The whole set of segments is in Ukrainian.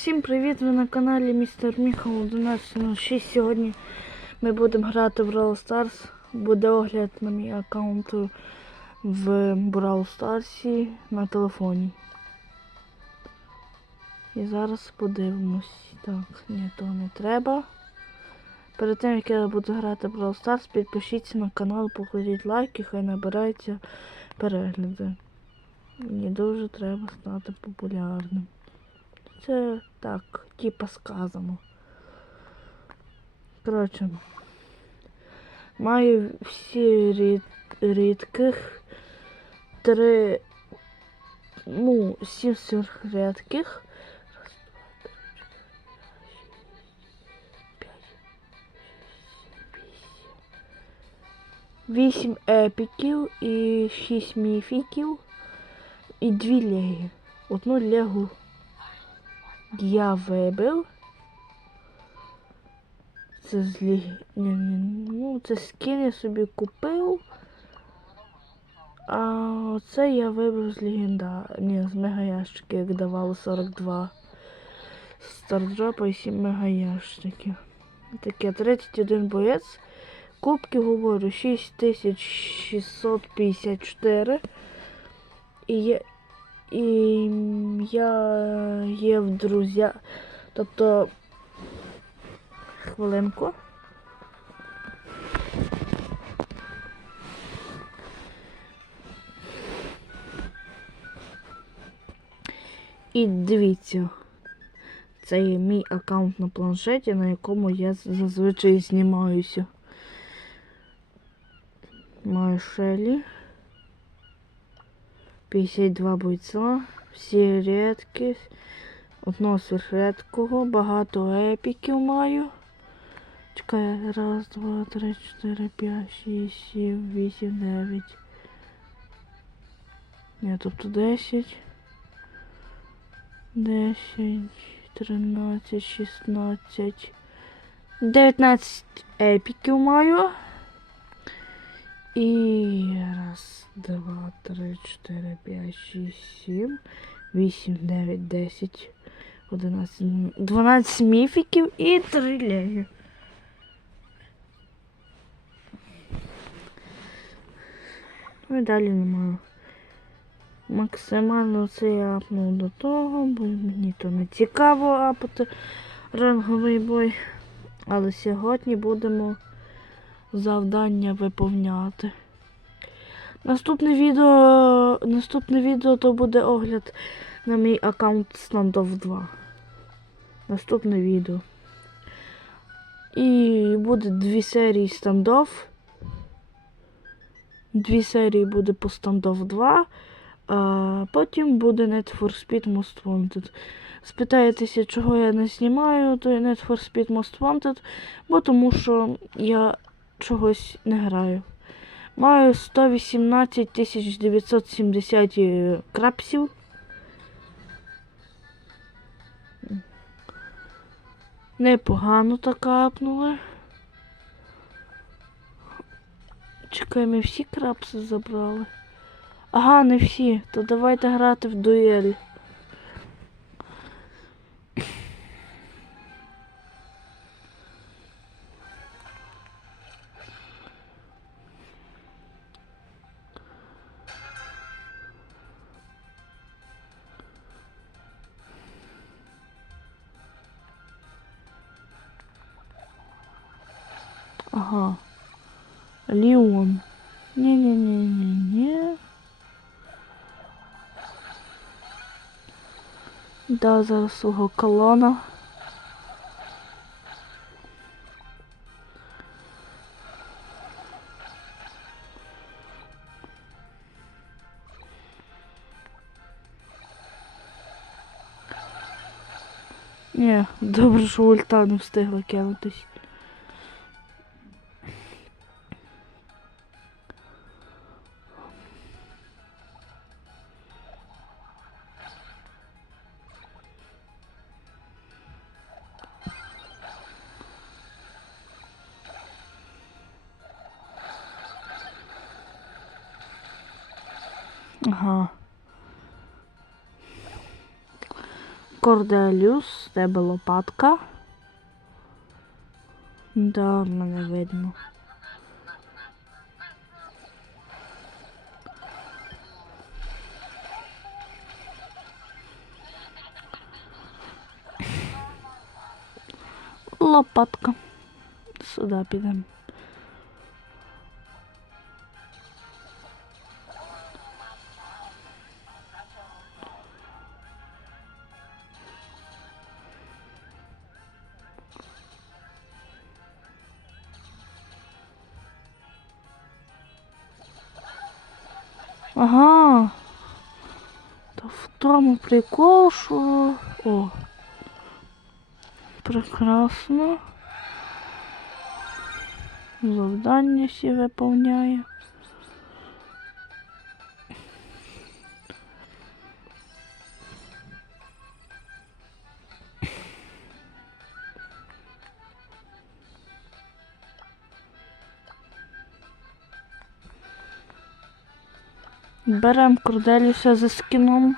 Всім привіт! Ви на каналі Містер Міхал 1106. Сьогодні ми будемо грати в Brawl Stars. Буде огляд на мій аккаунт в Brawl Stars на телефоні. І зараз подивимось. Так, ні, то не треба. Перед тим як я буду грати в Brawl Stars, підпишіться на канал, покладіть лайки, хай набирається перегляди. Мені дуже треба стати популярним. Це так, типа сказано. Коротше, маю всі рід, рідких, три, ну, сім сверхрядких. Раз, два, три, чотири, вісім. Епіків і шість міфіків і дві легі. Одну легу я вибив. Це з ліг... ні, ні, ну, це скін я собі купив. А це я вибив з легенда. Ні, з мегаящики, як давало 42. Стардропа і 7 мегаящиків. Таке 31 боєць. Кубки говорю 6654. І є і я є в друзя. Тобто хвилинку. І дивіться, це є мій аккаунт на планшеті, на якому я зазвичай знімаюся. Маю Шелі. 52 бойця, всі рідкі, одного сверхредкого, багато епіків маю. Чекай, раз, два, три, чотири, п'ять, шість, сім, вісім, дев'ять. Ні, тобто десять. Десять, тринадцять, шістнадцять. Дев'ятнадцять епіків маю. І раз, два, три, чотири, п'ять, шість, сім, вісім, дев'ять, десять, одинадцять, дванадцять міфіків і три легі. Ну і далі немає. Максимально це я апнув до того, бо мені то не цікаво апати ранговий бой. Але сьогодні будемо завдання виповняти. Наступне відео наступне відео то буде огляд на мій аккаунт Standoff 2. Наступне відео. І буде дві серії Standoff. Дві серії буде по Standoff 2. А потім буде Need for Speed Most Wanted. Спитаєтеся, чого я не знімаю той Need for Speed Most Wanted, бо тому що я чогось не граю. Маю 118 970 крапсів. Непогано так апнули. Чекай, ми всі крапси забрали. Ага, не всі. То давайте грати в дуель. Ага. Леон. Не-не-не-не-не. Да, зараз свого колона. Ні, добре, що ульта не встигла кинутись. Ага. Корделіус, в тебе лопатка. Да, мене видно. Лопатка. Сюди підемо. Ага. То в тому прикол, що. О. Прекрасно. Завдання всі виповняє. Берем Корделіуса за скіном.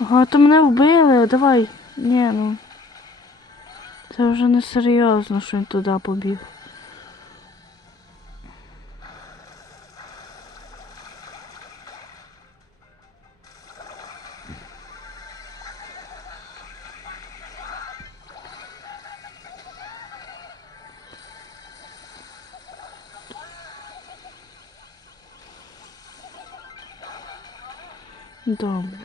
Ага, то мене вбили, давай. Ні, ну. Це вже не серйозно, що він туди побіг. Добре.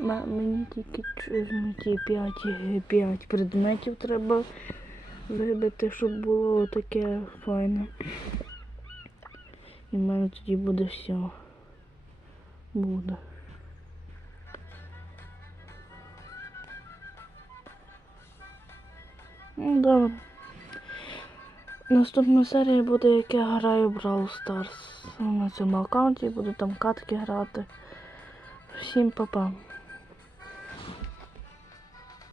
Мені тільки ч- 5, 5 предметів треба вибити, щоб було таке файне. І в мене тоді буде все. Буде. Ну, добре. Наступна серія буде, як я граю в Brawl Stars. На цьому аккаунті буду там катки грати. Всім па-па.